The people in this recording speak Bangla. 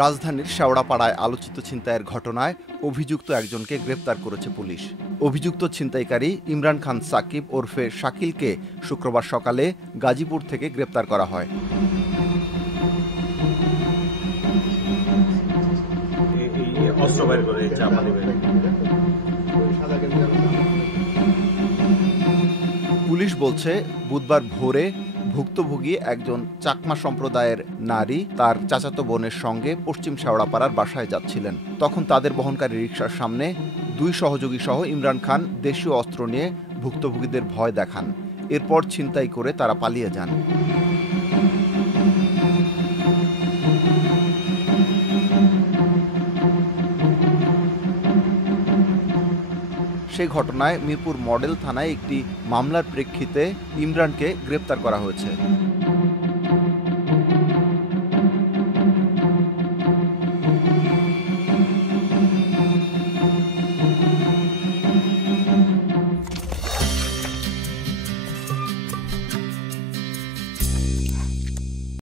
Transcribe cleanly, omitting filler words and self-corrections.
রাজধানীর শেওড়াপাড়ায় আলোচিত ছিনতাইয়ের ঘটনায় অভিযুক্ত একজনকে গ্রেপ্তার করেছে পুলিশ। অভিযুক্ত ছিনতাইকারী ইমরান খান সাকিব ওরফে শাকিলকে শুক্রবার সকালে গাজীপুর থেকে গ্রেপ্তার করা হয়। পুলিশ বলছে, বুধবার ভোরে ভুক্তভোগী একজন চাকমা সম্প্রদায়ের নারী তার চাচাতো বোনের সঙ্গে পশ্চিম শেওড়াপাড়ার বাসায় যাচ্ছিলেন। তখন তাদের বহনকারী রিকশার সামনে দুই সহযোগী সহ ইমরান খান দেশীয় অস্ত্র নিয়ে ভুক্তভোগীদের ভয় দেখান। এরপর ছিনতাই করে তারা পালিয়ে যান। সেই ঘটনায় মিরপুর মডেল থানায় একটি মামলার প্রেক্ষিতে ইমরানকে গ্রেপ্তার করা হয়েছে।